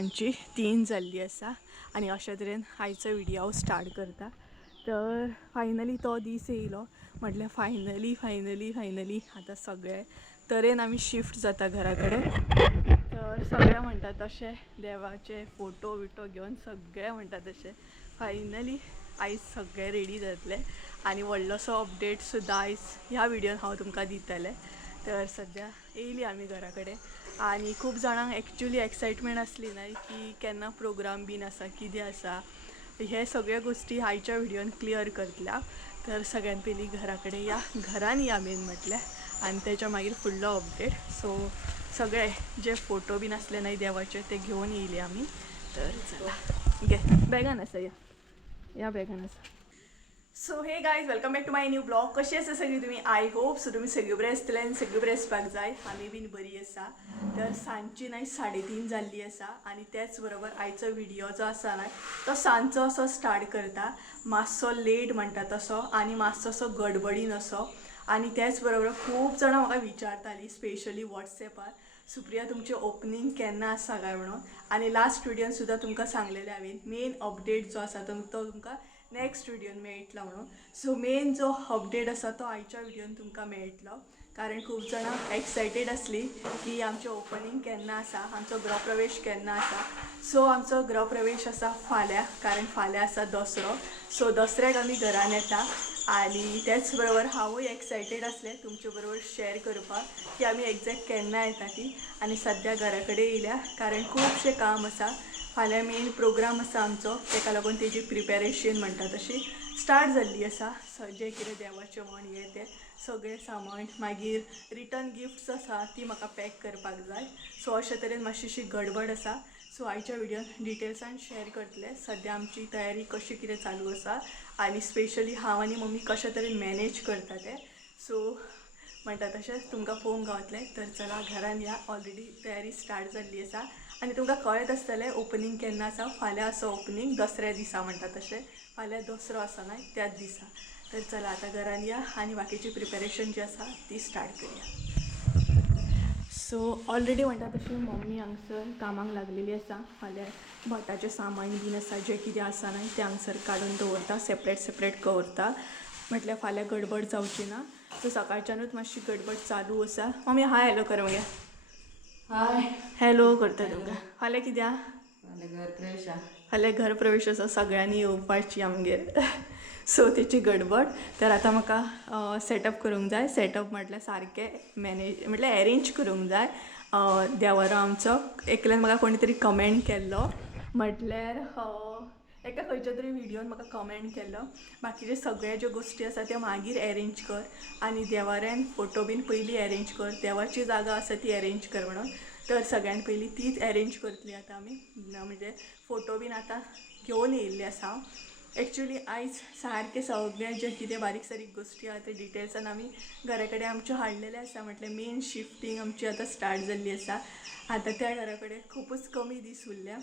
सांजची 3 जाल्ली आसा आनी अशा तरेन आयचो व्हिडियो हांव स्टार्ट करता। तर फायनली तो दीस येयलो, म्हटल्यार फायनली आतां सगळे तरेन आमी शिफ्ट जाता घरा कडेन। तर सगळे म्हणटा तशें देवाचे फोटो बिटो घेवन सगळे म्हणटा तशें फायनली आयज सगळे रेडी जातले आनी व्हडलोसो अपडेट सुद्दां आयज ह्या व्हिडियोन हांव तुमकां दितलें। तर सद्या येयली आमी घरा कडेन आनी खूब जाणांक एक्चुली एक्सायटमेंट आसली ना की केन्ना प्रोग्राम बीन आसा कितें आसा हे सगळे गोष्टी आयच्या व्हिडियोन क्लियर करतल्या। तर सगळ्यान पयलीं घरा कडेन या, घरान या मेन म्हटल्यार, आनी तेच्या मागीर फुडलो अपडेट। सो सगळे जे फोटो बीन आसले ना देवाचे ते घेवन येयले आमी। तर चला घे बॅगान आसा, या बॅगान आसा। So hey guys, welcome back to my new blog. कशी आसा सगळी तुमी? आय होप सो तुमी सगळी बरे आसतले आनी सगळी बरे आसपाक जाय। आमी बीन बरी आसा। तर सांजची नाही 3:30 जाल्ली आसा आनी त्याच बरोबर आयचो व्हिडिओ जो आसा ना तो सांजचो असो स्टार्ट करता, मातसो लेट म्हणटा तसो आनी मातसो असो गडबडीन असो। आनी त्याच बरोबर खूब जाणां म्हाका विचारतालीं स्पेशली वॉट्सॅपार, सुप्रिया तुमचें ओपनिंग केन्ना आसा काय म्हणून। आनी लास्ट व्हिडियोन सुद्दां तुमकां सांगलेलें हांवें मेन अपडेट जो आसा तो तुमकां नेक्स्ट व्हिडियोन मेळटलो म्हणून। सो मेन जो अपडेट आसा तो आयच्या व्हिडियोन तुमकां मेळटलो, कारण खूब जाणां एक्सायटेड आसली की आमचें ओपनिंग केन्ना आसा, आमचो गृहप्रवेश केन्ना आसा। सो आमचो गृहप्रवेश आसा फाल्यां, कारण फाल्यां आसा दसरो। सो दसऱ्याक आमी घरान येता आनी त्याच बरोबर हांवूय एक्सायटेड आसलें तुमचे बरोबर शेअर करपाक की आमी एग्जॅक्ट केन्ना येता ती। आनी सद्या घरा कडेन येयल्या कारण खुबशें काम आसा। फाल्यां मेन प्रोग्राम आसा आमचो, तेका लागून तेजी प्रिपेरेशन म्हणटा तशी स्टार्ट जाल्ली आसा। जें कितें देवाचें म्हण हें तें सगळें सामान, मागीर रिटर्न गिफ्ट्स आसा ती म्हाका पॅक करपाक जाय। सो अशे तरेन मातशीशी गडबड आसा। सो आयच्या व्हिडियोन डिटेल्सान शेअर करतले सद्या आमची तयारी कशी कितें चालू आसा आनी स्पेशली हांव आनी मम्मी कशे तरेन मॅनेज करता तें। सो म्हणटा तशें तुमकां पळोवंक गावतलें। तर चला घरान या, ऑलरेडी तयारी स्टार्ट जाल्ली आसा आनी तुमकां कळत आसतलें ओपनिंग केन्ना आसा। फाल्यां आसा ओपनिंग, दसऱ्या दिसा म्हणटा तशें, फाल्यां दसरो आसा ना त्याच दिसा। तर चला आतां घरान या आनी बाकीची प्रिपेरेशन जी आसा ती स्टार्ट करूया। सो ऑलरेडी म्हणटा तशी मम्मी हांगसर कामाक लागलेली आसा। फाल्यां भटाचें सामान बीन आसा जें कितें आसा ना तें हांगसर काडून दवरता, सेपरेट दवरता, म्हटल्यार फाल्यां गडबड जावची ना। सो सकाळच्यानूच मातशी गडबड चालू आसा। मम्मी हाय हॅलो कर मगे। हाय हॅलो करता तुमकां। फाल्यां कित्या? फाल्यां घर प्रवेश आसा, सगळ्यांनी येवपाची आमगेर। सो तेची गडबड। तर आतां म्हाका सेटअप करूंक जाय। सेटअप म्हटल्यार सारकें मॅनेज म्हटल्यार अरेंज करूंक जाय देवारो आमचो। एकल्यान म्हाका कोणी तरी कमेंट केल्लो, म्हटल्यार एका खंयच्या तरी व्हिडियोन म्हाका कमेंट केल्लो बाकीचे सगळे ज्यो गोश्टी आसा त्यो मागीर अरेंज कर आनी देवाऱ्यान फोटो बीन पयलीं अरेंज कर, देवाची जागा आसा ती अरेंज कर म्हणून। तर सगळ्यान पयलीं तीच अरेंज करतली आतां आमी, म्हणजे फोटो बीन आतां घेवन येयल्ले आसा हांव। एक्चुली आयज सारकें सगळें जें कितें बारीक सारीक गोश्टी आसा ते डिटेल्सान आमी घरा कडेन आमच्यो हाडलेले आसा। म्हटल्यार मेन शिफ्टींग आमची आतां स्टार्ट जाल्ली आसा। आतां त्या घरा कडेन खुबूच कमी दीस उरल्या।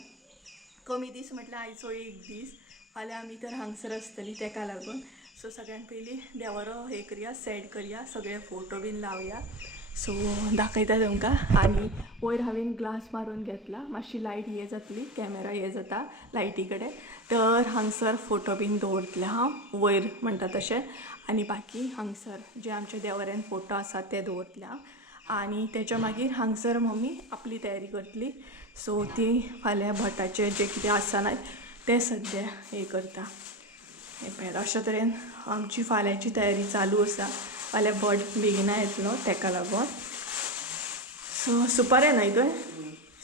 कमी दीस म्हटल्यार आयचो एक दीस, फाल्यां आमी तर हांगसर आसतलीं तेका लागून। सो सगळ्यान पयलीं देवारो हे करया, सेट करया, सगळे फोटो बीन लावया। सो दाखयता तुमकां। आनी वयर हांवें ग्लास मारून घेतला, मातशी लायट हे जातली, कॅमेरा हे जाता लायटी कडेन। तर हांगसर फोटो बीन दवरतलें हांव वयर म्हणटा तशें, आनी बाकी हांगसर जे आमच्या देवाऱ्यान फोटो आसा ते दवरतलें हांव। आनी तेच्या मागीर हांगसर मम्मी आपली तयारी करतली। सो ती फाल्यां भटाचें जें कितें आसा ना तें सद्या हें करता, हें पळय अशे तरेन आमची फाल्यांची तयारी चालू आसा। फाल्यां भट बेगिना येतलो तेका लागून। सो सुपाऱ्या न्हय तुवें?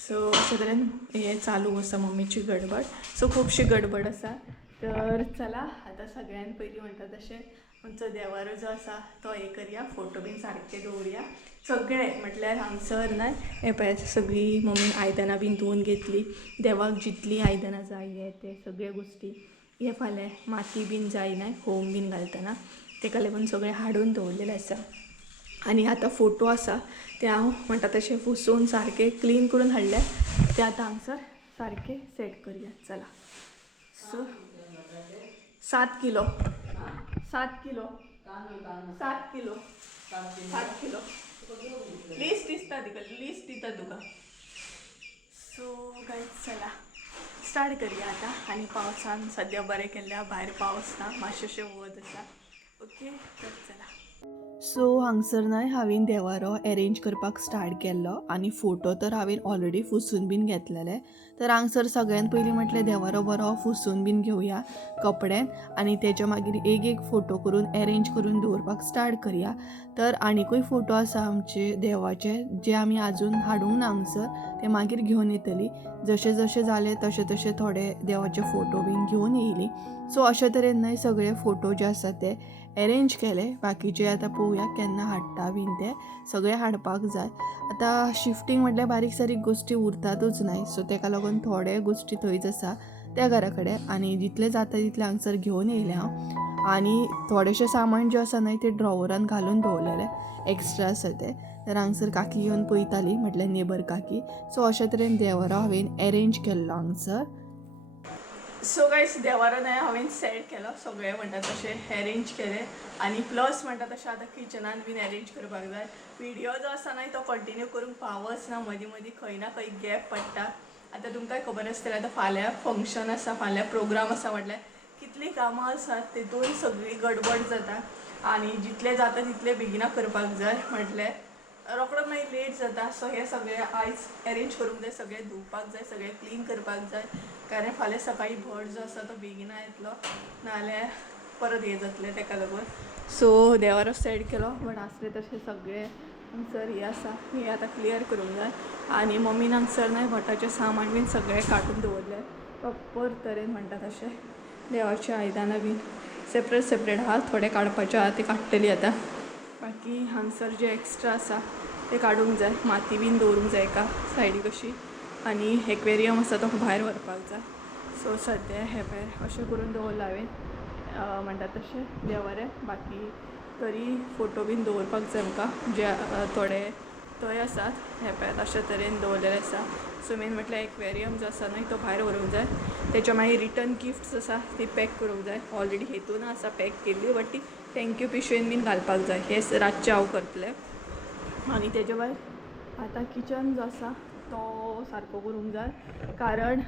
सो अशे तरेन हें चालू आसा मम्मीची गडबड। सो खुबशी गडबड आसा। तर चला आतां सगळ्यान पयलीं म्हणटा तशें आमचो देवारो जो आसा तो हे करया, फोटो बीन सारके दवरया सगळे। म्हटल्यार हांगसर ना हें पळय सगळी मम्मी आयदनां बीन धुवन घेतली, देवाक जितली आयदनां जाय हे ते सगळे गोश्टी, हे फाल्यां माती बीन जायना होम बीन घालतना, तेका लागून सगळें हाडून दवरलेलें आसा। आनी आतां फोटो आसा ते हांव म्हणटा तशें पुसून सारके क्लीन करून हाडल्या, ते आतां हांगसर सारके सेट करया। चला। सो 7 किलो 7 किलो 7 किलो 7 किलो लिस्ट दिसता तिका, लिस्ट दिता तुका। सो गाईज चला स्टार्ट करूया आता. आणि पावसान सध्या बरें केल्ल्या, भायर पावस ना, मातशेंशें वत आसा. ओके तर चला. सो हांगसर न्हय हांवें देवारो अरेंज करपाक स्टार्ट केल्लो आनी फोटो तर हांवें ऑलरेडी फुसून बीन घेतलेले. तर हांगसर सगळ्यान पयलीं म्हटलें देवारो बरो फुसून बीन घेवया कपड्यान आनी तेच्या मागीर एक एक फोटो करून अरेंज करून दवरपाक स्टार्ट करया. तर आनिकूय फोटो आसा आमचे देवाचे जे आमी आजून हाडूंक ना हांगसर, ते मागीर घेवन येतली. जशें जशें जालें तशें तशें थोडे देवाचे फोटो बीन घेवन येयली. सो अशे तरेन न्हय सगळे फोटो जे आसा ते अरेंज केले. बाकीचे आतां पळोवया केन्ना हाडटा बीन ते सगळे हाडपाक जाय. आतां शिफ्टींग म्हटल्यार बारीक सारीक गोश्टी उरतातूच न्हय, सो ताका लागून थोडे गोश्टी थंयच आसा त्या घरा कडेन आनी जितले जाता तितले हांगसर घेवन येयले हांव. आनी थोडेशें सामान जें आसा न्हय ते ड्रॉवरान घालून दवरलेले एक्स्ट्रा आसा ते. तर हांगसर काकी येवन पळयताली म्हटल्यार नेबर काकी. सो अशे तरेन देवारो हांवें अरेंज केल्लो हांगसर. सो गायस देवारो न्हय हांवें सेट केलो, सगळें म्हणटा तशें अरेंज केलें आनी प्लस म्हणटा तशें आतां किचनान बीन अरेंज करपाक जाय. व्हिडिओ जो आसा न्हय तो कंटिन्यू करूंक पावच ना, मदीं मदीं खंय ना खंय गॅप पडटा. आतां तुमकांय खबर आसतलें आतां फाल्यां फंक्शन आसा, फाल्यां प्रोग्राम आसा म्हटल्यार कितलीं कामां आसात, तेतून सगळी गडबड जाता आनी जितलें जाता तितलें बेगिना करपाक जाय. म्हटल्यार रोखडो मागीर लेट जाता. सो हें सगळें आयज अरेंज करूंक जाय, सगळें धुवपाक जाय, सगळें क्लीन करपाक जाय. कारण फाल्यां सकाळी भट जो आसा तो बेगिना येतलो, नाजाल्यार परत हें जातलें ताका लागून. सो देवारो सेट केलो, बट आसलें तशें सगळें हांगसर हें आसा, हें आतां क्लियर करूंक जाय. आनी मम्मीन हांगसर न्हय भटाचें सामान बीन सगळें काडून दवरलें प्रॉपर तरेन म्हणटा तशें. देवाचीं आयदनां बीन सेपरेट सेपरेट आहा, थोडे काडपाचे आहा ते काडटलीं आतां. बाकी हांगसर जे एक्स्ट्रा आसा ते काडूंक जाय, माती बीन दवरूंक जाय एका सायडीक अशी. आनी एक्वेरियम आसा तो भायर व्हरपाक जाय. सो सद्या हे भायर अशें करून दवरला हांवें म्हणटा तशें देवाऱ्याक. बाकी तरी फोटो बीन दवरपाक जाय आमकां जे थोडे थंय आसात हे भायर अशे तरेन दवरलेले आसा. सो मेन म्हटल्यार एक्वेरियम जो आसा न्हय तो भायर व्हरूंक जाय. तेच्या मागीर रिटर्न गिफ्ट्स आसा ती पॅक करूंक जाय. ऑलरेडी हेतून आसा पॅक केल्ली, बट ती थँक्यू पिशवेन बीन घालपाक जाय. हें रातचें हांव करतलें. आनी तेच्या भायर आतां किचन जो आसा तो सारको करूंक जाय. कारण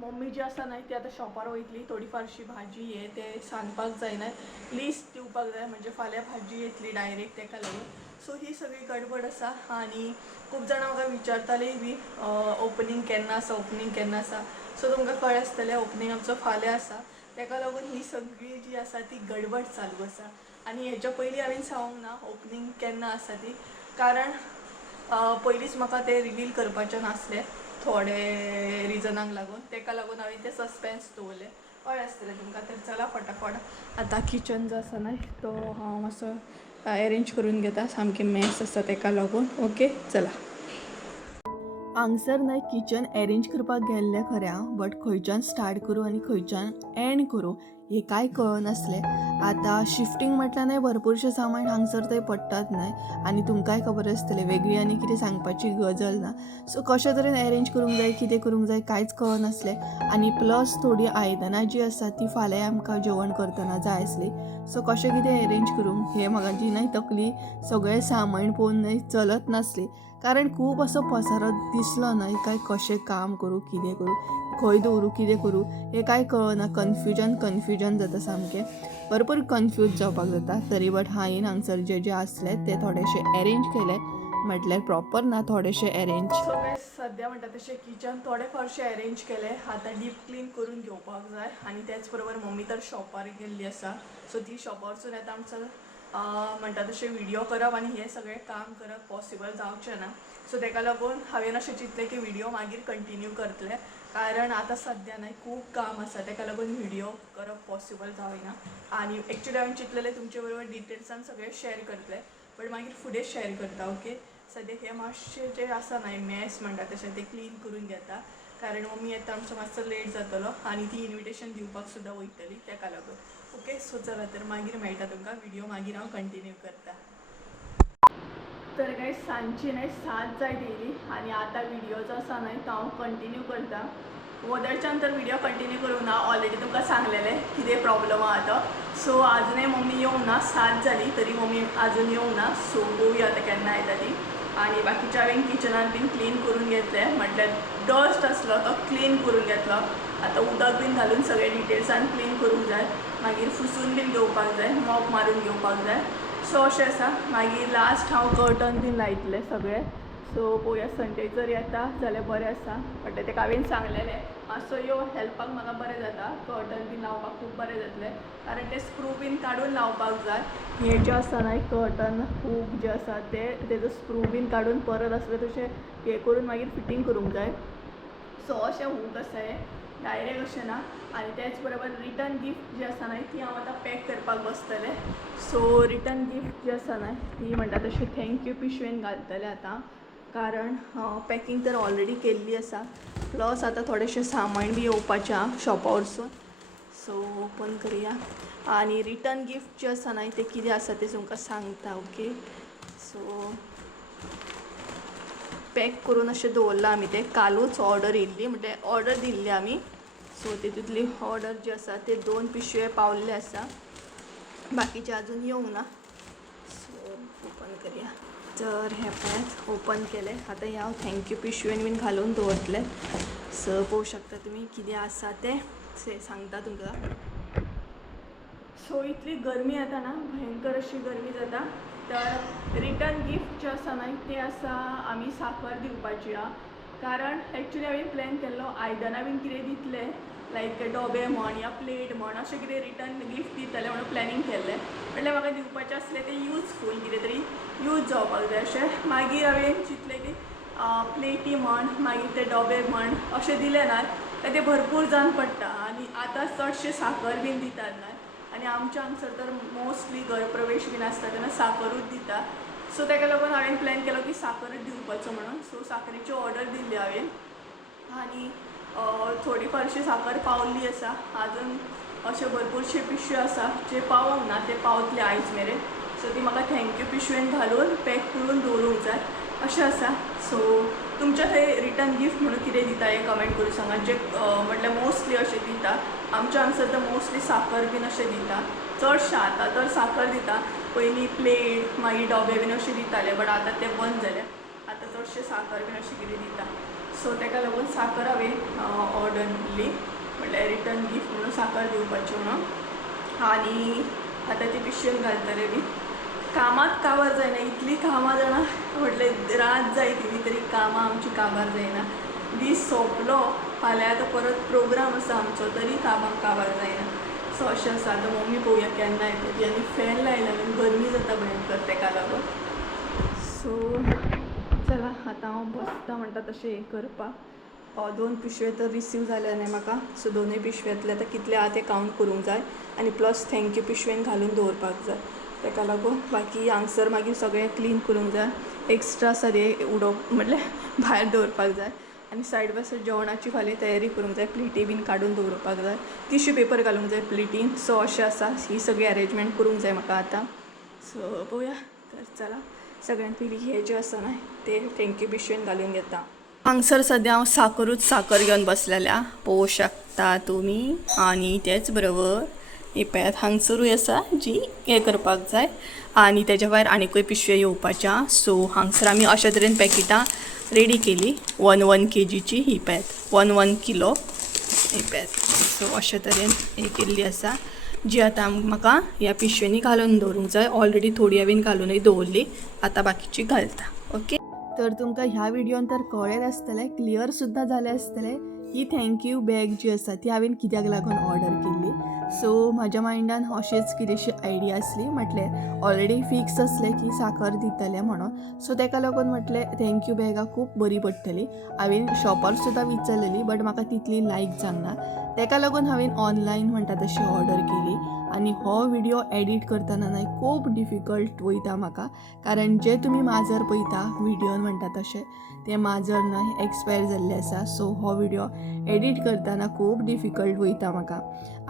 मम्मी जी आसा न्हय ती आतां शॉपार वयतली, थोडी फारशी भाजी हे ते सांदपाक जायना, लिस्ट दिवपाक जाय, म्हणजे फाल्यां भाजी येतली डायरेक्ट ताका लागून. सो ही सगळी गडबड आसा. आनी खूब जाणां म्हाका विचारतालीं बी ओपनींग केन्ना आसा, ओपनींग केन्ना आसा. सो तुमकां कळ्ळें आसतलें ओपनींग आमचो फाल्यां आसा. ताका लागून ही सगळी जी आसा ती गडबड चालू आसा. आनी हेच्या पयलीं हांवें सांगूंक ना ओपनींग केन्ना आसा ती, कारण पयलींच म्हाका तें रिवील करपाचें नासलें थोडे रिजनाक लागून. ताका लागून हांवें तें सस्पेन्स दवरलें. कळ्ळें आसतलें तुमकां. तर चला फटाफट आतां किचन जो आसा न्हय तो हांव मातसो अरेंज करून घेता, सामकें मॅस आसा ताका लागून. ओके चला. हांगसर न्हय किचन अरेंज करपाक गेल्लें खऱ्या, बट खंयच्यान स्टार्ट करूं आनी खंयच्यान एंड करूं हें कांय कळनासलें. आतां शिफ्टींग म्हटल्यार न्हय भरपूरशें सामान हांगसर थंय पडटात न्हय, आनी तुमकांय खबर आसतलें वेगळी आनी कितें सांगपाची गजाल ना. सो कशे तरेन अरेंज करूंक जाय, कितें करूंक जाय कांयच कळनासलें. आनी प्लस थोडी आयदनां जी आसा ती फाल्यां आमकां जेवण करतना जाय आसली. सो कशें कितें अरेंज करूंक हें म्हाजी न्हय तकली सगळें सामान पळोवन न्हय चलत नासली. कारण खूब असो पसारो दिसलो न्हय, काय कशें काम करूं, कितें करूं, खंय दवरूं, कितें करूं हें कांय कळना. कन्फ्युजन जाता सामकें, भरपूर कन्फ्यूज जावपाक जाता. तरी बट हांवें हांगसर जे आसलें ते थोडेशे अरेंज केले, म्हटल्यार प्रॉपर ना थोडेशे अरेंज. सो गायस सद्या म्हणटा तशें किचन थोडे फारशे अरेंज केले. आतां डीप क्लीन करून घेवपाक जाय. आनी त्याच बरोबर मम्मी तर शॉपार गेल्ली आसा. सो ती शॉपारसून येता आमचो म्हणटा तशें व्हिडिओ करप आनी हें सगळें काम करप पॉसिबल जावचें ना. सो ताका लागून हांवें अशें चिंतलें की व्हिडिओ मागीर कंटिन्यू करतलें. कारण आतां सद्या न्हय खूब काम आसा, ताका लागून व्हिडिओ करप पॉसिबल जावना. आनी एक्चुली हांवें चिंतलेलें तुमचे बरोबर डिटेल्सान सगळें शेअर करतलें, बट मागीर फुडें शेअर करता. ओके सद्याक हें मातशें जें आसा न्हय मॅस म्हणटा तशें तें क्लीन करून घेता. कारण मम्मी येता आमचो मातसो लेट जातलो आनी ती इन्विटेशन दिवपाक सुद्दां वयतली ताका लागून. ओके सो चला तर मागीर मेळटा तुमकां व्हिडिओ, मागीर हांव कंटिन्यू करता. तर गायस सांजची न्हय 7 जायत येयली आनी आतां व्हिडिओ जो आसा न्हय तो हांव कंटिन्यू करता. वदरच्यान तर व्हिडिओ कंटिन्यू करूंक ना, ऑलरेडी तुमकां सांगलेलें कितें प्रॉब्लम आहा तो. सो आजुनूय मम्मी येवंक ना, 7 जाली तरी मम्मी आजून येवंक ना. सो पळोवया आतां केन्ना येता ती. आणि बाकीच्या हांवें किचनान बीन क्लीन करून घेतलें. म्हटल्यार डस्ट आसलो तो क्लीन करून घेतलो. आतां उदक बीन घालून सगळे डिटेल्सान क्लीन करूंक जाय. मागीर पुसून बीन घेवपाक जाय, मॉप मारून घेवपाक जाय. सो अशें आसा. मागीर लास्ट हांव कर्टन बीन लायतलें सगळे. सो पळोवया संडे जर येता जाल्यार बरें आसा. म्हटल्यार तेका हांवें सांगलेलें मातसो यो हेल्पाक म्हाका बरें जाता. कर्टन बीन लावपाक खूब बरें जातलें कारण ते स्क्रू बीन काडून लावपाक जाय. हे जे आसा न्हय कर्टन हूक जे आसा तेजो स्क्रू बीन काडून परत आसले तशें हे करून मागीर फिटींग करूंक जाय. सो अशें हूक आसा हे डायरेक्ट अशें ना. आनी त्याच बरोबर रिटर्न गिफ्ट जी आसा न्हय ती हांव आतां पॅक करपाक बसतलें. सो रिटर्न गिफ्ट जी आसा न्हय ती म्हणटा तशी थँक्यू पिशवेन घालतलें आतां कारण पॅकींग तर ऑलरेडी केल्ली आसा. प्लस आतां थोडेंशें सामान बी येवपाचें आहा शॉपा वरसून. सो ओपन करुया. आनी रिटर्न गिफ्ट जे आसा न्हय ते कितें आसा ते तुमकां सांगता. ओके सो पॅक करून अशें दवरलां आमी ते. कालूच ऑर्डर येयल्ली म्हणजे ऑर्डर दिल्ली आमी. सो तितूंतली ऑर्डर जी आसा ते 2 पिशवे पावल्ले आसा. बाकीचे अजून येवंक ना. सो ओपन करुया. तर हे पळयात ओपन केलें. आतां हे हांव थँक्यू पिशवेन बीन घालून दवरतलें. सो पळोवंक शकता तुमी कितें आसा ते सांगता तुमकां. सो इतली गरमी जाता ना भयंकर अशी गरमी जाता. तर रिटर्न गिफ्ट जे आसा न्हय ते आसा आमी साखर दिवपाची आहा. कारण एक्चुली हांवें प्लॅन केल्लो आयदनां बीन कितें दितले लायक डोबे म्हण या प्लेट म्हण अशें कितें रिटर्न गिफ्ट दितलें म्हणून प्लॅनिंग केल्लें. म्हटल्यार म्हाका दिवपाचें आसलें तें यूजफूल कितें तरी यूज जावपाक जाय अशें. मागीर हांवें चिंतलें की प्लेटी म्हण मागीर ते डोबे म्हण अशें दिलें ना काय ते भरपूर जावन पडटा. आनी आतां चडशे साखर बीन दितात न्हय आनी आमच्या हांगसर तर मोस्टली घरप्रवेश बीन आसता तेन्ना साखरूच दिता. सो ताका लागून हांवें प्लॅन केलो की साखरूच दिवपाचो म्हणून. सो साखरेची ऑर्डर दिल्ली हांवें आनी थोडी फारशी साखर पावल्ली आसा. अजून अशे भरपूरशे पिशवे आसा जे पावोंक ना ते पावतले आयज मेरेन. सो ती म्हाका थँक्यू पिशवेन घालून पॅक करून दवरूंक जाय अशें आसा. सो तुमच्या थंय रिटर्न गिफ्ट म्हणून कितें दिता हें कमेंट करून सांगा. जे म्हटल्यार मोस्टली अशें दिता. आमच्या हांगसर तर मोस्टली साखर बीन अशें दिता. चडशे आतां तर साखर दिता. पयलीं प्लेट मागीर डोबे बीन अशें दिताले बट आतां ते बंद जाले. आतां चडशे साखर बीन अशें कितें दिता. सो ताका लागून साखर हांवें ऑर्डर दिल्ली म्हटल्यार रिटर्न गिफ्ट म्हणून साखर दिवपाची म्हणून. आनी आतां ती पिशवेन घालतले बी. कामात काबार जायना इतली कामां जाणा म्हटल्यार रात जाय कितें तरी कामां आमची काबार जायना. दीस सोंपलो फाल्यां आतां परत प्रोग्राम आसा आमचो तरी कामाक काबार जायना. सो अशें आसा. आतां मम्मी पळोवया केन्ना येतली आनी फॅन लायला बीन गरमी जाता भयंकर ताका लागून. सो चला आतां हांव बसता म्हणटा तशें हें करपाक. 2 पिशवे तर रिसीव जाले न्हय म्हाका. सो दोनूय पिशव्यांतले आतां कितले आहा ते कावंट करूंक जाय आनी प्लस थँक्यू पिशवेन घालून दवरपाक जाय. ताका लागून बाकी हांगसर मागीर सगळें क्लीन करूंक जाय. एक्स्ट्रा आसा ते उडोवप म्हटल्यार भायर दवरपाक जाय. आनी सायड बाय सायड जेवणाची फाल्यां तयारी करूंक जाय. प्लेटी बीन काडून दवरपाक जाय. टिश्यू पेपर घालूंक जाय प्लेटीन. सो अशें आसा. ही सगळी अरेंजमेंट करूंक जाय म्हाका आतां. सो पळोवया. तर चला सगळ्यांत पयलीं हे जे आसा न्हय ते थँक्यू पिशवेन घालून घेता. हांगसर सद्या हांव साखर घेवन बसलेल्या पळोवंक शकता तुमी. आनी तेच बरोबर हे पळयात हांगसरूय आसा जी हें करपाक जाय. आनी तेज्या भायर आनिकूय पिशवे येवपाच्या. सो हांगसर आमी अशे तरेन पॅकेटां रेडी केली 1 kgची. ही पळयात 1 किलो ही पळयात. सो अशे तरेन हे केल्ली आसा जी आतां म्हाका ह्या पिशवेनी घालून दवरूंक जाय. ऑलरेडी थोडी हांवें घालूनय दवरली. आतां बाकीची घालता. ओके. तर तुमकां ह्या विडियोन तर कळ्ळें आसतलें क्लियर सुद्दां जालें आसतलें ही थँक्यू बॅग जी आसा ती हांवें कित्याक लागून ऑर्डर केल्ली. सो म्हाज्या मायंडान अशीच कितेंशी आयडिया आसली. म्हटलें ऑलरेडी फिक्स आसलें की साखर दितलें म्हणून. सो ताका लागून म्हटलें थँक्यू बॅगां खूब बरी पडटली. हांवें शॉपार सुद्दां विचारलेली बट म्हाका तितली लायक जावना. ताका लागून हांवें ऑनलायन म्हणटा तशी ऑर्डर केली. आनी हो व्हिडियो एडीट करतना न्हय खूब डिफिकल्ट वयता म्हाका. कारण जे तुमी माजर पळयता व्हिडियोन म्हणटा तशें तें माजर न्हय एक्सपायर जाल्लें आसा. सो हो व्हिडियो एडीट करतना खूब डिफिकल्ट वयता म्हाका.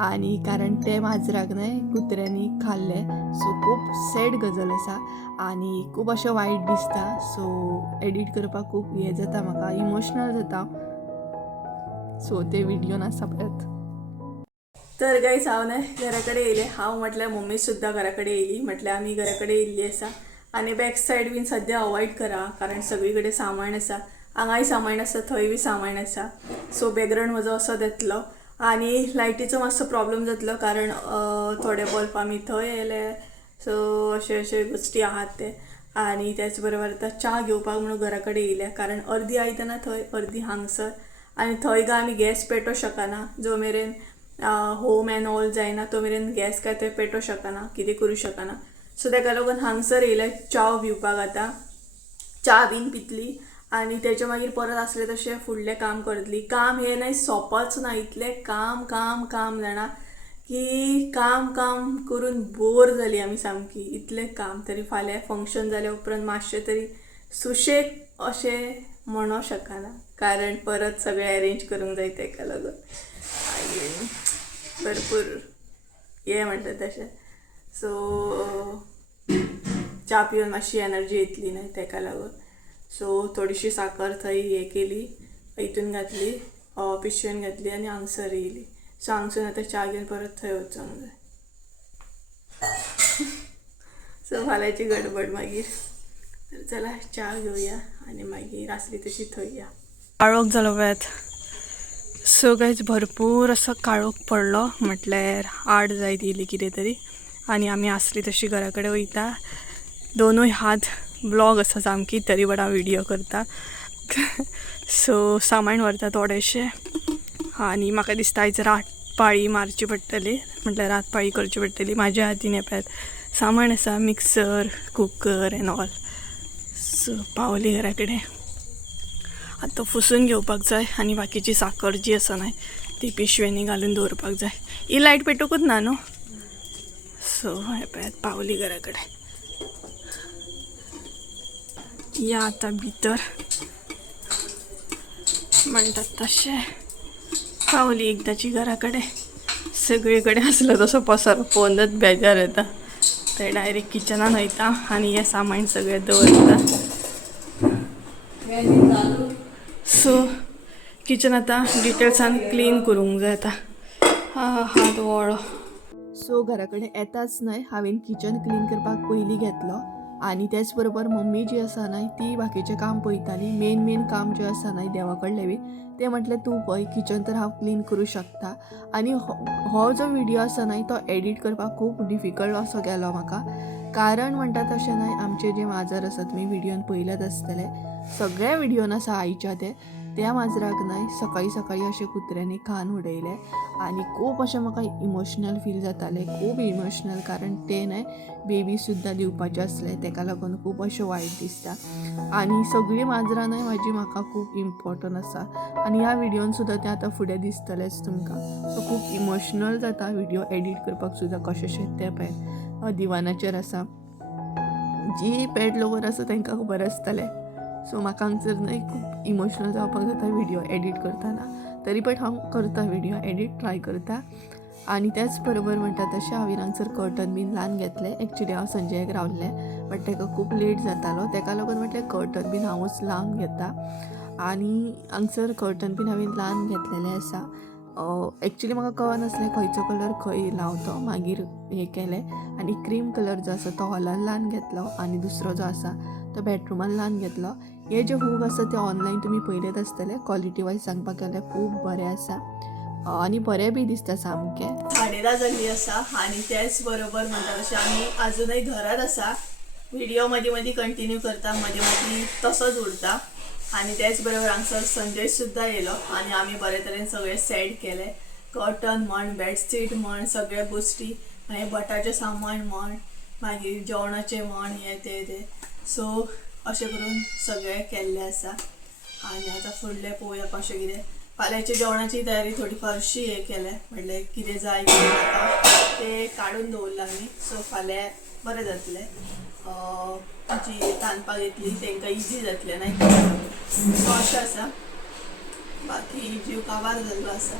आनी कारण ते माजराक न्हय कुत्र्यांनी खाल्लें. सो खूब सॅड गजाल आसा आनी खूब अशें वायट दिसता. सो एडीट करपाक खूब हें जाता म्हाका इमोशनल जाता. सो ते व्हिडियोन आसा पळयात. तर गायज हांव न्हय घरा कडेन येयलें. हांव म्हटल्यार मम्मी सुद्दां घरा कडेन येयली. म्हटल्यार आमी घरा कडेन येयल्ली आसा आणि बॅक साईड बीन सध्या अवॉइड करा कारण सगळीकडे सामान आसा, हांगाय सामान आसा थंय बी सामान आसा. सो बॅकग्राऊंड म्हजो असो येतलो. आणि लायटीचो मातसो प्रॉब्लेम जातलो कारण थोडे बल्ब आमी थंय येयले. सो अशे गोष्टी आहात ते. आणि त्याच बरोबर आता च्या घेवपाक म्हणून घरा कडेन येयल्या कारण अर्दी आयदनां थंय अर्दी हांगसर. आणि थंय काय आमी गॅस पेटोवंक शकना जो मेरेन होम एंड ऑल जायना तो मेरेन गॅस काय थंय पेटोवंक शकना, कितें करूं शकना. सो ताका लागून हांगसर येयले च्या पिवपाक. आतां च्या बीन पितली आणि त्याच्या मागीर परत असले तशें फुडलें काम करतली. काम हें नाही सोंपच ना, इतलें काम काम काम जाणा की काम काम करून बोर जाली आमी सामकी. इतलें काम तरी फाल्यां फंक्शन जाल्या उपरांत मातशें तरी सुशेग अशें म्हणूंक शकना कारण परत सगळें अरेंज करूंक जाय ताका लागून. भरपूर हें म्हणटा तशें. सो च्या पिवन मातशी एनर्जी येतली न्हय ताका लागून. सो थोडीशी साखर थंय हे केली, हितून घातली, पिशवेन घातली आनी हांगसर येयली. सो हांगसून आतां च्या घेवन परत थंय वचूंक जाय. सो फाल्यांची गडबड मागीर. तर चला च्या घेवया आनी मागीर आसली तशी थंय या. काळोख जालो वेत. सो गायज भरपूर असो काळोख पडलो म्हटल्यार 8 जायत येयली कितें तरी. आनी आमी आसली तशी घरा कडेन वयता. दोनूय हात ब्लॉग आसा सामकी तरी बट हांव व्हिडियो करता. सो सामान व्हरता थोडेशें आनी म्हाका दिसता आयज रात पाळी मारची पडटली म्हटल्यार रात पाळी करची पडटली. म्हाज्या हातीन येपयात सामान आसा मिक्सर कुकर एंड ऑल. सो पावली घरा कडेन. आतां पुसून घेवपाक जाय आनी बाकीची साखर जी आसा न्हय ती पिशवेंनी घालून दवरपाक जाय. ही लायट पेटोवंकूच ना न्हू. सो येपयात पावली घरा कडेन. या आतां भितर म्हणटात तशें पावली एकदाची घरा कडेन. सगळे कडेन आसलो तसो पसारो पळोवनच बेजार येता. ते डायरेक्ट किचनान वयता आनी हें सामान सगळें दवरता. सो किचन आतां डिटेल्सान क्लीन करूंक जाय. आतां हात वळो. सो घरा कडेन येताच न्हय हांवें किचन क्लीन करपाक पयलीं घेतलो आनी त्याच बरोबर मम्मी जी आसा न्हय ती बाकीचें काम पळयताली. मेन काम जें आसा न्हय देवा कडलें बी तें म्हटलें तूं पळय किचन तर हांव क्लीन करूं शकता. आनी हो जो व्हिडियो आसा न्हय तो एडिट करपाक खूब डिफिकल्ट असो गेलो म्हाका. कारण म्हणटा तशें न्हय आमचे जे माजर आसा तुमी व्हिडियोन पळयलेच आसतले. सगळ्या व्हिडियोन आसा आईच्या त्या माजराक न्हय सकाळी सकाळी अशें कुत्र्यांनी कान उडयले आनी खूब अशें म्हाका इमोशनल फील जातालें. खूब इमोशनल कारण ते न्हय बेबी सुद्दां दिवपाचे आसले ताका लागून खूब अशें वायट दिसता. आनी सगळीं माजरां न्हय म्हाका खूब इम्पॉर्टंट आसा आनी ह्या व्हिडियोन सुद्दां तें आतां फुडें दिसतलेंच तुमकां. सो खूब इमोशनल जाता व्हिडियो एडिट करपाक सुद्दां कशें तें पळय दिवानाचेर आसा. जी पॅट लवर आसा तांकां खबर आसतलें. सो म्हाका हांगसर न्हय खूब इमोशनल जावपाक जाता व्हिडियो एडिट करतना. तरी बट हांव करता व्हिडियो एडिट ट्राय करता. आनी त्याच बरोबर म्हणटा तशें हांवें हांगसर कर्टन बीन लावन घेतलें. एक्चुली हांव संजयाक रावल्लें बट ताका खूब लेट जातालो ताका लागून म्हटलें कर्टन बीन हांवूच लावन घेता. आनी हांगसर कर्टन बीन हांवें लावन घेतलेलें आसा. एक्चुली म्हाका कळनासलें खंयचो कलर खंय लावतो. मागीर हें केलें आनी क्रीम कलर जो आसा तो हॉलान लावन घेतलो आनी दुसरो जो आसा तो बेडरूमान लावन घेतलो. हे जे हूक आसा ते ऑनलायन तुमी पळयलेच आसतले. क्वॉलिटी वायज सांगपाक गेल्यार खूब बरें आसा आनी बरें बी दिसता सामकें. 11:30 जाल्ली आसा आनी त्याच बरोबर म्हणटा तशें आमी आजुनय घरात आसा. व्हिडियो मदीं मदीं कंटिन्यू करता मदीं मदीं तसोच उरता. आनी त्याच बरोबर हांगसर संजय सुद्दां येयलो आनी आमी बरे तरेन सगळें सेट केलें. कर्टन म्हण बेडशीट म्हण सगळ्या गोश्टी मागीर बटाचें सामान म्हण मागीर जेवणाचें म्हण हें तें. सो अशें करून सगळें केल्लें आसा. आनी आतां फुडलें पळोवया कशें कितें. फाल्यांच्या जेवणाची तयारी थोडी फारशी हें केलें म्हटल्यार कितें जाय कितें नाका तें काडून दवरलां आमी. सो फाल्यां बरें जातलें. जी तांदपाक येतली तांकां इजी जातलें न्हय. सो अशें आसा. बाकी जीव काबार जाल्लो आसा.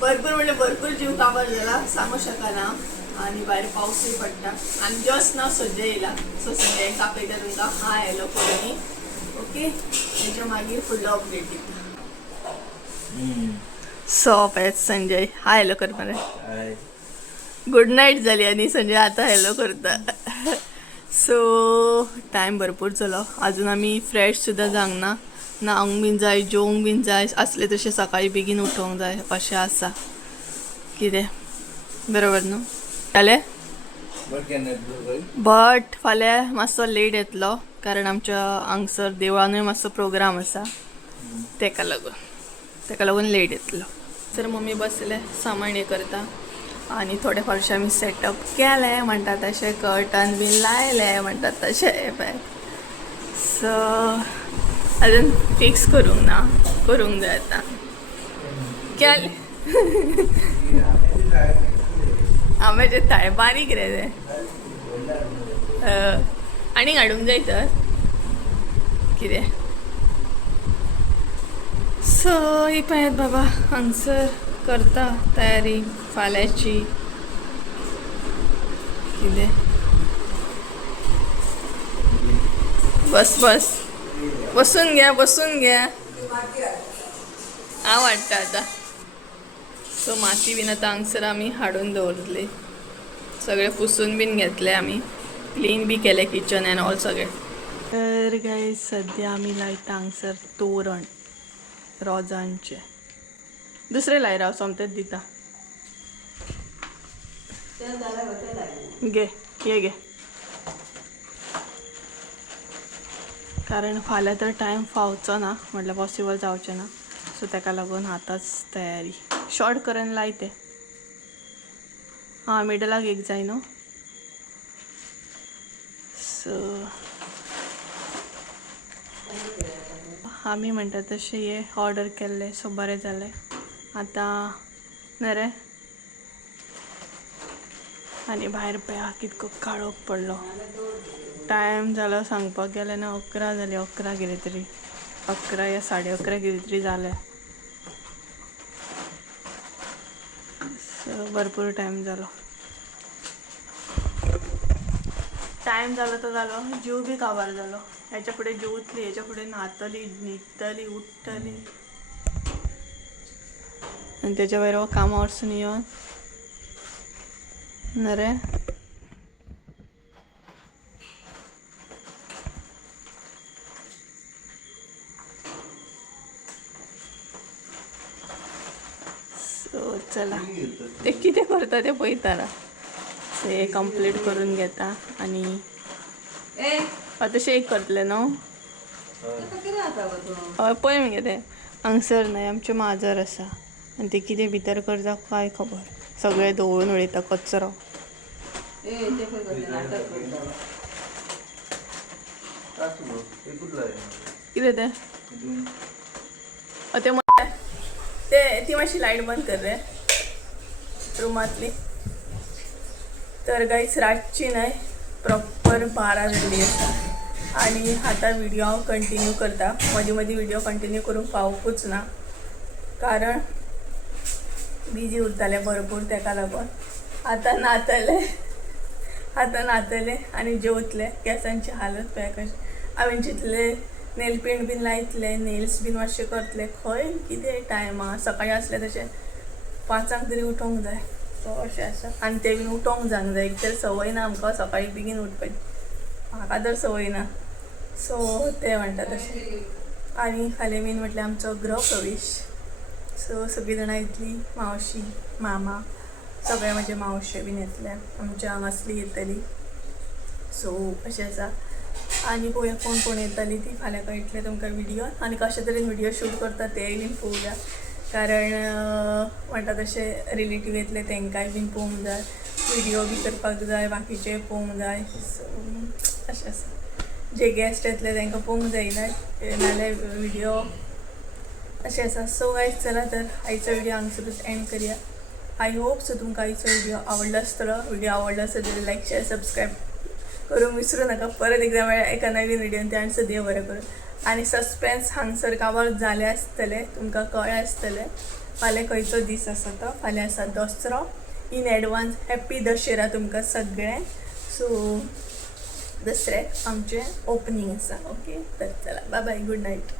भरपूर म्हणजे भरपूर जीव काबार जाला सांगूंक शकना. आनी भायर पावसूय पडटा आनी जस्ट नाव संजय येयला. सो संजय दाखयता तुमकां हाय हॅलो पळोवनी. ओके तेच्या मागीर फुडलो अपडेट दिता. सो पळय संजय हाय हॅलो कर मरे. गुड नायट जाली आनी संजय आतां हॅलो करता. सो टायम भरपूर जालो, अजून आमी फ्रेश सुद्दां जावंक ना. न्हावंक बीन जाय, जेवंक बीन जाय असले तशें सकाळी बेगीन उठोवंक जाय अशें आसा. कितें बरोबर न्हू जालें. बट फाल्यां मातसो लेट येतलो कारण आमच्या हांगसर देवळानूय मातसो प्रोग्राम आसा, तेका लागून लेट येतलो. तर मम्मी बसले सामान हे करता आणि थोडे फारशे आमी सेटअप केले म्हणटा तशें, कर्टन बीन लायले म्हणटा तशें पळय. सो अजून फिक्स करूंक ना, करूंक जाय आतां. केले आंब्याचे ताळे बारीक रे ते, आनी हाडूंक जाय तर कितें. सो एक पळयात बाबा हांगसर करता तयारी फाल्यांची. कितें बस बसून घ्या हांव हाडटा आतां. सो माती बीन आतां हांगसर आमी हाडून दवरतली, सगळे पुसून बीन घेतले आमी, क्लीन बी केले किचन एंड ऑल सगळे. तर गाय सद्या आमी लायता हांगसर तोरण रोजांचे. दुसरे लाय राव, सोमतेच दिता. घे ये घे, कारण फाल्यां तर टायम फावचो ना, म्हटल्यार पॉसिबल जावचें ना. सो ताका लागून आतांच तयारी शॉर्ट करून लायते. हां मिडलाक एक जाय न्हू. सो आमी म्हणटा तशें हे ऑर्डर केल्ले, सो बरें जालें. आतां न्हय रे, आनी भायर पळया कितको काळोख पडलो. टायम जालो सांगपाक गेले ना 11 जाली, 11 कितें तरी, 11 या 11:30 कितें तरी जाले. सो भरपूर टायम जालो. टायम जालो तो जालो, जीव बी काबार जालो. ह्याच्या फुडें जेवतली, हेच्या फुडें न्हातली, न्हिदतली, उठतली, आनी तेच्या भायर कामां वचून येवन न्हय रे. सो चला, ते कितें करता ते पळयता ना. ते कंप्लीट करून घेता आनी तशें एक करतले न्हू. हय पळय मगे ते हांगसर न्हय आमचें माजर आसा आनी ते कितें भितर करता काय खबर, सगळे दवळून उडयता कचरो. कितें ते ती मातशी लायट बंद कर रे रुमांतली. तर गायज रातची न्हय प्रॉपर 12 जाल्ली आसा आनी आतां व्हिडिओ हांव कंटिन्यू करता. मदीं मदीं व्हिडिओ कंटिन्यू करूंक पावूंकूच ना कारण बिजी उरताले भरपूर, ताका लागून आतां न्हातले आनी जेवतले. केंसांची हालत पळय कशी. हांवें चिंतले नेल पेंट बीन लायतले, नेल्स बीन मातशे करतले. खंय कितें टायमा, सकाळीं आसले तशें 5 तरी उठोंक जाय. सो अशें आसा आनी ते बीन उठोंक जावंक जाय. एक तर संवय ना आमकां सकाळी बेगीन उठपाची, म्हाका तर संवय ना. सो ते म्हणटा तशें. आनी फाल्यां बीन म्हटल्यार आमचो गृह प्रवेश. सो सगळीं जाणां येतलीं, मावशी मामा सगळे म्हजे मावशे बीन येतले, आमच्या हांगासली येतली. सो अशें आसा आनी पळोवया कोण कोण येतली ती फाल्यां कळटलें तुमकां व्हिडियोन. आनी कशे तरेन व्हिडियो शूट करता तेय बीन पळोवया कारण म्हणटा तशें रिलेटीव येतले तेंकाय बीन पळोवंक जाय, व्हिडियो बी करपाक जाय, बाकीचे पळोवंक जाय. सो अशें आसा. जे गेस्ट येतले तांकां पळोवंक जायना नाल्यार व्हिडिओ अशें आसा. सो गायज चला तर आयचो व्हिडिओ हांगसरूच एंड करया. आय होप सो तुमकां आयचो व्हिडिओ आवडलो आसतलो. व्हिडिओ आवडलो आसत जाल्यार लायक शेअर सबस्क्राईब करूंक विसरू नाका. परत एकदा मेळ्या एका नवीन व्हिडिओन. त्यानंतर देव बरें करूं. आनी सस्पेन्स हांगसर काबार जालें आसतलें, तुमकां कळ्ळें आसतलें फाल्यां खंयचो दीस आसा तो. फाल्यां आसा दसरो. इन एडवान्स हॅप्पी दशेरा तुमकां सगळ्यांक. सो दसऱ्याक आमचें ओपनिंग आसा. ओके तर चला बाय बाय, गूड नायट.